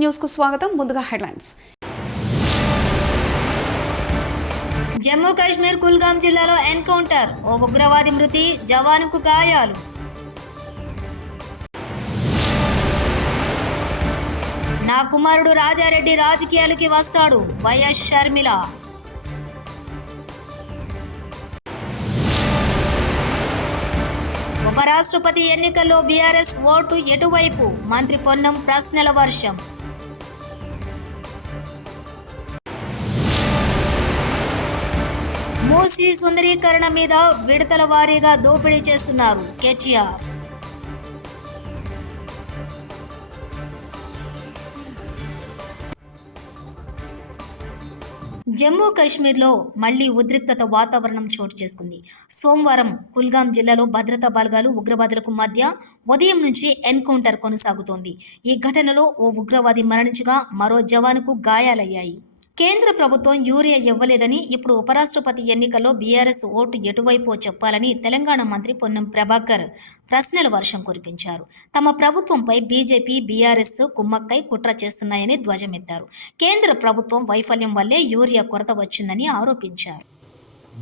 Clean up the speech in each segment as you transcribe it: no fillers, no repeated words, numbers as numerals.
News కు స్వాగతం. ముందుగా హెడ్లైన్స్. జమ్మూ కాశ్మీర్ కుల్గాం జిల్లాలో ఎన్కౌంటర్, ఓ ఉగ్రవాది మృతి, జవానుకు గాయాలు. నా కుమారుడు రాజారెడ్డి రాజకీయాలకి వస్తాడు, వైఎస్ షర్మిల. ఉపరాష్ట్రపతి ఎన్నికల్లో బీఆర్ఎస్ ఓటు ఎటువైపు, మంత్రి పొన్నం ప్రశ్నల వర్షం. మూసీ సుందరీకరణ మీద విడతల వారీగా దోపిడీ చేస్తున్నారు కేటీఆర్. జమ్మూ కాశ్మీర్లో మళ్లీ ఉద్రిక్తత వాతావరణం చోటు చేసుకుంది. సోమవారం కుల్గాం జిల్లాలో భద్రతా బలగాలు ఉగ్రవాదులకు మధ్య ఉదయం నుంచి ఎన్కౌంటర్ కొనసాగుతోంది. ఈ ఘటనలో ఓ ఉగ్రవాది మరణించగా మరో జవానుకు గాయాలయ్యాయి. కేంద్ర ప్రభుత్వం యూరియా ఇవ్వలేదని, ఇప్పుడు ఉపరాష్ట్రపతి ఎన్నికల్లో బీఆర్ఎస్ ఓటు ఎటువైపో చెప్పాలని తెలంగాణ మంత్రి పొన్నం ప్రభాకర్ ప్రశ్నల వర్షం కురిపించారు. తమ ప్రభుత్వంపై బీజేపీ, బీఆర్ఎస్ కుమ్మక్కై కుట్ర చేస్తున్నాయని ధ్వజమెత్తారు. కేంద్ర ప్రభుత్వం వైఫల్యం వల్లే యూరియా కొరత వచ్చిందని ఆరోపించారు.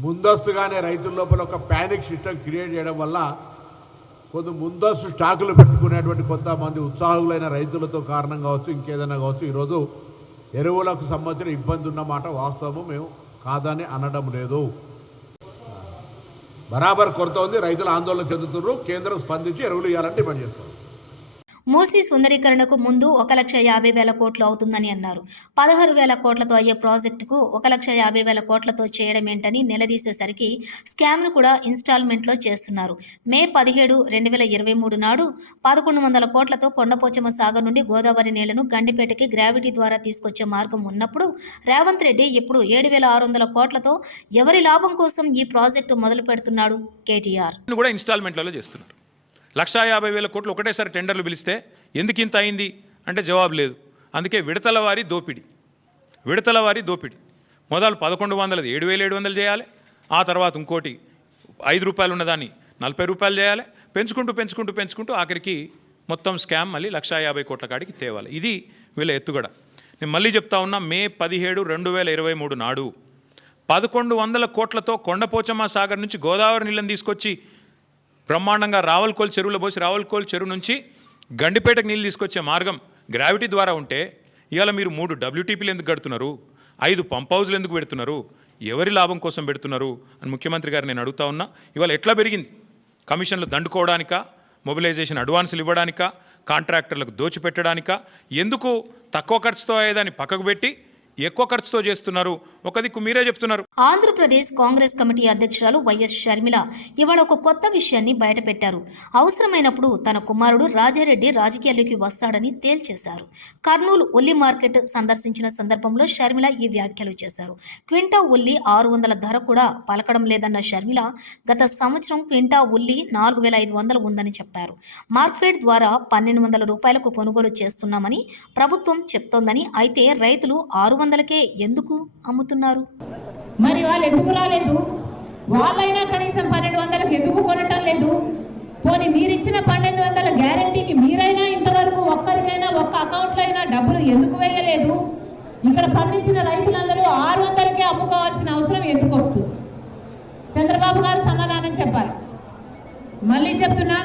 ముందస్తుగానే రైతుల లోపల ఒక ప్యానిక్ సిస్టమ్ క్రియేట్ చేయడం వల్ల కొంత ముందస్తు స్టాకులు పెట్టుకునేటువంటి కొంతమంది ఉత్సాహులైన రైతులతో కారణం కావచ్చు, ఇంకేదైనా కావచ్చు, ఈరోజు ఎరువులకు సంబంధించిన ఇబ్బంది ఉన్నమాట వాస్తవము. మేము కాదని అనడం లేదు. బరాబర్ కొరత ఉంది. రైతులు ఆందోళన చెందుతున్నారు. కేంద్రం స్పందించి ఎరువులు ఇవ్వాలని డిమాండ్ చేస్తారు. మూసీ సుందరీకరణకు ముందు 1,50,000 కోట్లు అవుతుందని అన్నారు. 16,000 కోట్లతో అయ్యే ప్రాజెక్టుకు 1,50,000 కోట్లతో చేయడం ఏంటని నిలదీసేసరికి స్కామ్ను కూడా ఇన్స్టాల్మెంట్లో చేస్తున్నారు. మే 17, 2023 నాడు 1,100 కోట్లతో కొండపోచమ్మ సాగర్ నుండి గోదావరి నీళ్లను గండిపేటకి గ్రావిటీ ద్వారా తీసుకొచ్చే మార్గం ఉన్నప్పుడు రేవంత్ రెడ్డి ఇప్పుడు 7,600 కోట్లతో ఎవరి లాభం కోసం ఈ ప్రాజెక్టు మొదలు పెడుతున్నాడు కేటీఆర్. కూడా ఇన్స్టాల్మెంట్లలో చేస్తున్నారు. 1,50,000 కోట్లు ఒకటేసారి టెండర్లు పిలిస్తే ఎందుకు ఇంత అయింది అంటే జవాబు లేదు. అందుకే విడతల వారి దోపిడీ. మొదలు 1,100 7,700 చేయాలి. ఆ తర్వాత ఇంకోటి 5 రూపాయలు ఉన్నదాన్ని 40 రూపాయలు చేయాలి. పెంచుకుంటూ ఆఖరికి మొత్తం స్కామ్ మళ్ళీ 1,50,000 కోట్ల కాడికి తేవాలి. ఇది వీళ్ళ ఎత్తుగడ. నేను మళ్ళీ చెప్తా ఉన్నా, మే 17, 2023 నాడు 1,100 కోట్లతో కొండపోచమ్మ సాగర్ నుంచి గోదావరి నీళ్ళని తీసుకొచ్చి బ్రహ్మాండంగా రావల్కోల్ చెరువులో పోసి రావల్కోల్ చెరువు నుంచి గండిపేటకు నీళ్ళు తీసుకొచ్చే మార్గం గ్రావిటీ ద్వారా ఉంటే ఇవాళ మీరు 3 WTPలు ఎందుకు కడుతున్నారు? 5 పంప్ హౌజ్లు ఎందుకు పెడుతున్నారు? ఎవరి లాభం కోసం పెడుతున్నారు అని ముఖ్యమంత్రి గారు నేను అడుగుతా ఉన్నా. ఇవాళ ఎట్లా పెరిగింది? కమిషన్లు దండుకోవడానికా, మొబిలైజేషన్ అడ్వాన్సులు ఇవ్వడానికా, కాంట్రాక్టర్లకు దోచిపెట్టడానికా? ఎందుకు తక్కువ ఖర్చుతో అయ్యేదాన్ని పక్కకు పెట్టి ఎక్కువ ఖర్చుతో చేస్తున్నారు? ఒక దిక్కు మీరే చెప్తున్నారు. ఆంధ్రప్రదేశ్ కాంగ్రెస్ కమిటీ అధ్యక్షురాలు వైఎస్ షర్మిల ఇవాళ ఒక కొత్త విషయాన్ని బయటపెట్టారు. అవసరమైనప్పుడు తన కుమారుడు రాజారెడ్డి రాజకీయాల్లోకి వస్తాడని తేల్చేశారు. కర్నూలు ఉల్లి మార్కెట్ సందర్శించిన సందర్భంలో షర్మిల ఈ వ్యాఖ్యలు చేశారు. క్వింటా ఉల్లి 600 ధర కూడా పలకడం లేదన్న షర్మిల గత సంవత్సరం క్వింటా ఉల్లి 4,500 ఉందని చెప్పారు. మార్క్ఫెడ్ ద్వారా 1,200 రూపాయలకు కొనుగోలు చేస్తున్నామని ప్రభుత్వం చెప్తోందని, అయితే రైతులు 600కే ఎందుకు అమ్ముతున్నారు? మరి వాళ్ళు ఎందుకు రాలేదు? వాళ్ళైనా కనీసం 1,200కి ఎందుకు కొనటం లేదు? పోనీ మీరిచ్చిన 1,200 గ్యారంటీకి మీరైనా ఇంతవరకు ఒక్కరికైనా ఒక్క అకౌంట్లో అయినా డబ్బులు ఎందుకు వేయలేదు? ఇక్కడ పండించిన రైతులందరూ 600కే అమ్ముకోవాల్సిన అవసరం ఎందుకు వస్తుంది? చంద్రబాబు గారు సమాధానం చెప్పాలి. మళ్ళీ చెప్తున్నా,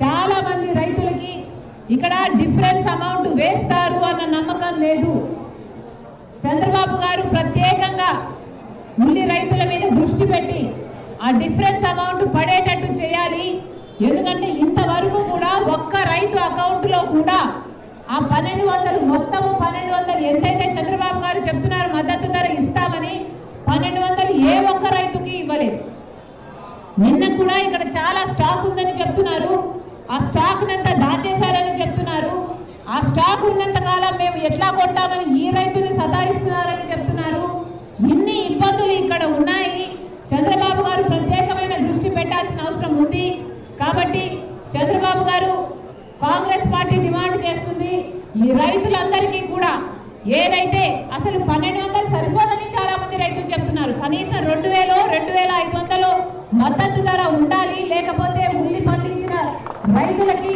చాలా మంది రైతులకి ఇక్కడ డిఫరెన్స్ అమౌంట్ వేస్తారు అన్న నమ్మకం లేదు. చంద్రబాబు గారు ప్రత్యేకంగా ఉల్లి రైతుల మీద దృష్టి పెట్టి ఆ డిఫరెన్స్ అమౌంట్ పడేటట్టు చేయాలి. ఎందుకంటే ఇంతవరకు కూడా ఒక్క రైతు అకౌంట్లో కూడా ఆ 1,200 మొత్తం 1,200 ఎంతైతే చంద్రబాబు గారు చెప్తున్నారు మద్దతు ధర ఇస్తామని, 1,200 ఏ ఒక్క రైతుకి ఇవ్వలేదు. నిన్న కూడా ఇక్కడ చాలా స్టాక్ ఉందని చెప్తున్నారు. ఆ స్టాక్ నంతా దాచేశారని చెప్తున్నారు. ఆ స్టాక్ ఉన్నంత కాలం మేము ఎట్లా కొంటామని ఈ రైతుని సతాయిస్తున్నారని చెప్తున్నారు. ఇన్ని ఇబ్బందులు ఇక్కడ ఉన్నాయి. చంద్రబాబు గారు ప్రత్యేకమైన దృష్టి పెట్టాల్సిన అవసరం ఉంది. కాబట్టి చంద్రబాబు గారు, కాంగ్రెస్ పార్టీ డిమాండ్ చేస్తుంది, ఈ రైతులందరికీ కూడా ఏదైతే అసలు 1,200 సరిపోదని చాలా మంది రైతులు చెప్తున్నారు. కనీసం 2,000, 2,500 మద్దతు ధర ఉండాలి. లేకపోతే ఉల్లి పండించిన రైతులకి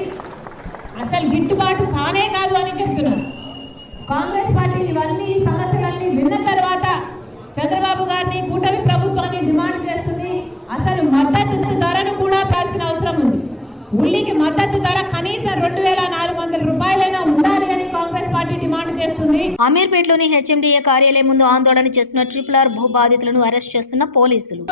అసలు గిట్టుబాటు కానే కాదు అని చెప్తున్నారు. చేయాలని కూటమి ప్రభుత్వాన్ని డిమాండ్ చేస్తుంది. అసలు మద్దతు ధరను కూడా పెంచాల్సిన అవసరం ఉంది. ఉల్లికి మద్దతు ధర కనీసం 2,400 రూపాయలైనా ఉండాలి అని కాంగ్రెస్ పార్టీ డిమాండ్ చేస్తుంది. అమీర్పేటలోని హెచ్ఎండిఏ కార్యాలయం ముందు ఆందోళన చేస్తున్న RRR భూ బాధితులను అరెస్ట్ చేస్తున్న పోలీసులు.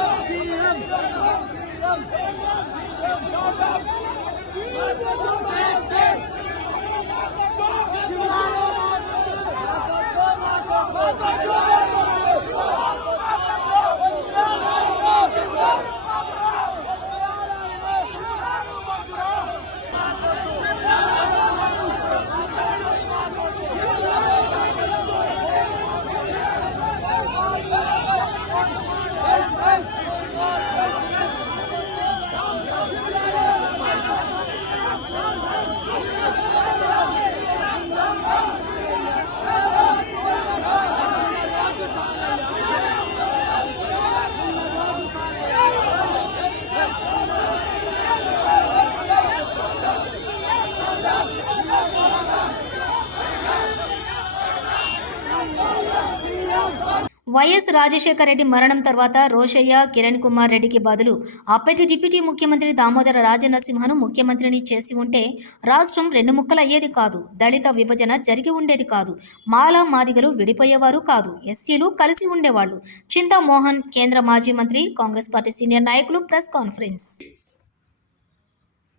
వైఎస్ రాజశేఖర రెడ్డి మరణం తర్వాత రోషయ్య, కిరణ్ కుమార్ రెడ్డికి బదులు అప్పటి డిప్యూటీ ముఖ్యమంత్రి దామోదర రాజనరసింహను ముఖ్యమంత్రిని చేసి ఉంటే రాష్ట్రం 2 ముక్కలయ్యేది కాదు. దళిత విభజన జరిగి ఉండేది కాదు. మాలా మాదిగలు విడిపోయేవారు కాదు. ఎస్సీలు కలిసి ఉండేవాళ్ళు. చింతా మోహన్, కేంద్ర మాజీ మంత్రి, కాంగ్రెస్ పార్టీ సీనియర్ నాయకులు ప్రెస్ కాన్ఫరెన్స్.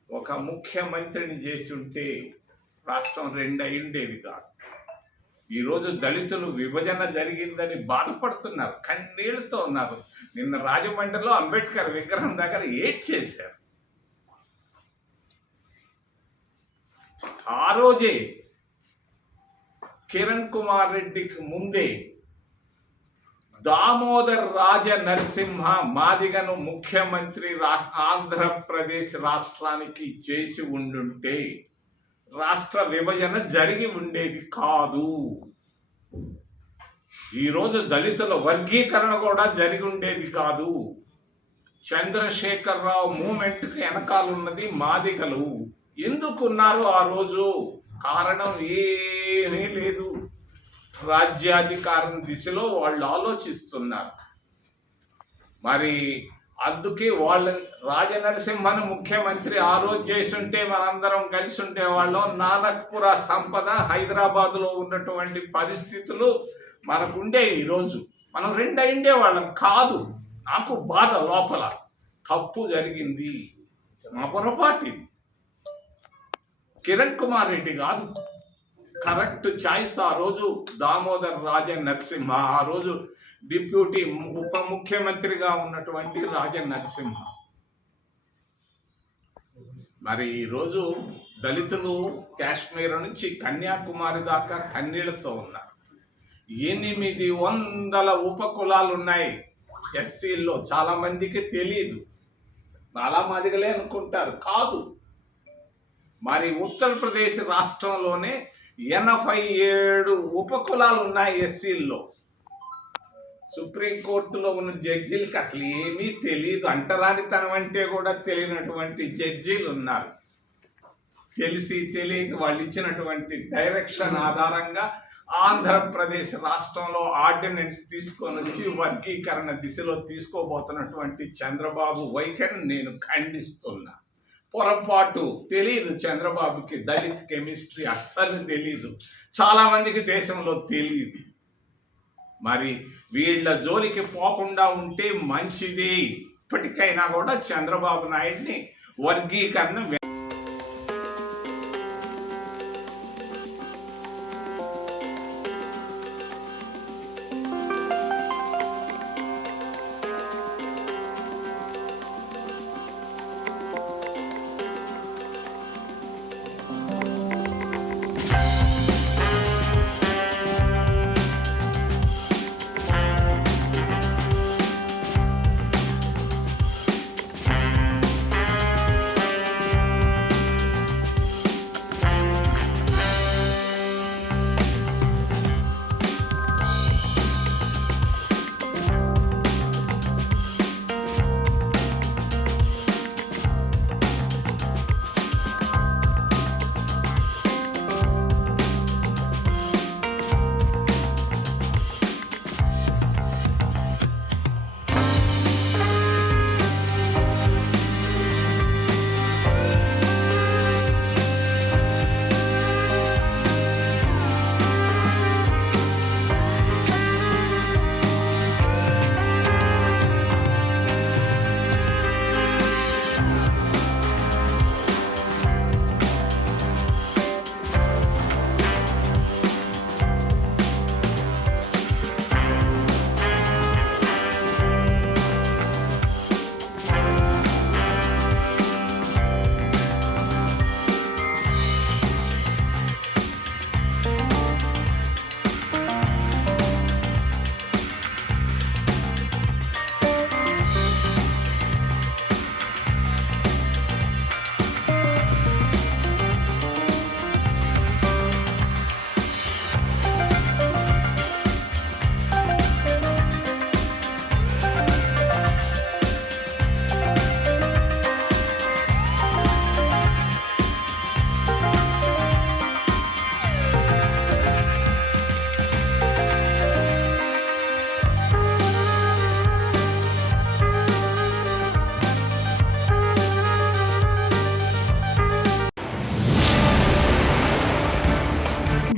ఒక ముఖ్యమంత్రిని చేసి ఉంటే రాష్ట్రం 2 అయ్యుండేది కాదు. ఈరోజు దళితులు విభజన జరిగిందని బాధపడుతున్నారు, కన్నీళ్లతో ఉన్నారు. నిన్న రాజమండ్రిలో అంబేద్కర్ విగ్రహం దగ్గర ఏడ్చేశారు. ఆ రోజే కిరణ్ కుమార్ రెడ్డికి ముందే దామోదర్ రాజ నరసింహ మాదిగను ముఖ్యమంత్రి ఆంధ్రప్రదేశ్ రాష్ట్రానికి చేసి ఉండుంటే రాష్ట్ర విభజన జరిగి ఉండేది కాదు. ఈరోజు దళితుల వర్గీకరణ కూడా జరిగి ఉండేది కాదు. చంద్రశేఖరరావు మూమెంట్కి వెనకాలన్నది మాదిగలు. ఎందుకున్నారు ఆ రోజు? కారణం ఏమీ లేదు. రాజ్యాధికారం దిశలో వాళ్ళు ఆలోచిస్తున్నారు. మరి అందుకే వాళ్ళ రాజనరసింహను ముఖ్యమంత్రి ఆ రోజు చేసుంటే మనందరం కలిసి ఉండేవాళ్ళం. నానక్పుర సంపద హైదరాబాద్లో ఉన్నటువంటి పరిస్థితులు మనకుండే. ఈరోజు మనం 2 అయ్యుండేవాళ్ళం కాదు. నాకు బాధ లోపల, తప్పు జరిగింది, మా పొరపాటు ఇది. కిరణ్ కుమార్ రెడ్డి కాదు కరెక్ట్ చాయిస్. ఆ రోజు దామోదర్ రాజ నరసింహ, ఆ రోజు డిప్యూటీ ఉప ముఖ్యమంత్రిగా ఉన్నటువంటి రాజ నరసింహ. మరి ఈరోజు దళితులు కాశ్మీర్ నుంచి కన్యాకుమారి దాకా కన్నీళ్లతో ఉన్నారు. 800 ఉపకులాలు ఉన్నాయి ఎస్సీల్లో. చాలా మందికి తెలియదు, చాలా మాదిగలే అనుకుంటారు. కాదు. మరి ఉత్తరప్రదేశ్ రాష్ట్రంలోనే 87 ఉపకులాలు ఉన్నాయి ఎస్సీల్లో. సుప్రీంకోర్టులో ఉన్న జడ్జీలకు అసలు ఏమీ తెలియదు. అంటరానితనం అంటే కూడా తెలియనటువంటి జడ్జీలు ఉన్నారు. తెలిసి తెలియక వాళ్ళు ఇచ్చినటువంటి డైరెక్షన్ ఆధారంగా ఆంధ్రప్రదేశ్ రాష్ట్రంలో ఆర్డినెన్స్ తీసుకొని వచ్చి వర్గీకరణ దిశలో తీసుకోబోతున్నటువంటి చంద్రబాబు వైఖరిని నేను ఖండిస్తున్నా. పొరపాటు. తెలియదు చంద్రబాబుకి దళిత్ కెమిస్ట్రీ అస్సలు తెలియదు. చాలామందికి దేశంలో తెలియదు. మరి వీళ్ళ జోలికి పోకుండా ఉంటే మంచిది. ఇప్పటికైనా కూడా చంద్రబాబు నాయుడిని వర్గీకరణ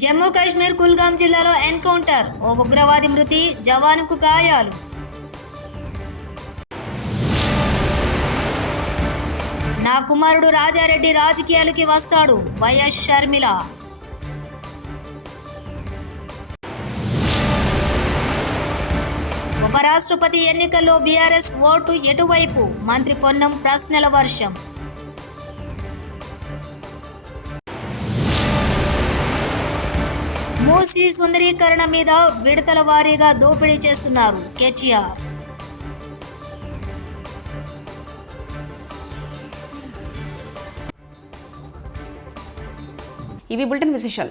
జమ్మూ కాశ్మీర్ కుల్గాం జిల్లాలో ఎన్కౌంటర్, ఓ ఉగ్రవాది మృతి, జవానుకు గాయాలు. నా కుమారుడు రాజారెడ్డి రాజకీయాలకి వస్తాడు, వైఎస్ షర్మిల. ఉపరాష్ట్రపతి ఎన్నికల్లో బీఆర్ఎస్ ఓటు ఎటువైపు? మంత్రి పొన్నం ప్రశ్నల వర్షం. మూసీ సుందరీకరణ మీద విడతల వారీగా దోపిడీ చేస్తున్నారు కేటీఆర్. ఇవి బులెటిన్ విశేషాలు.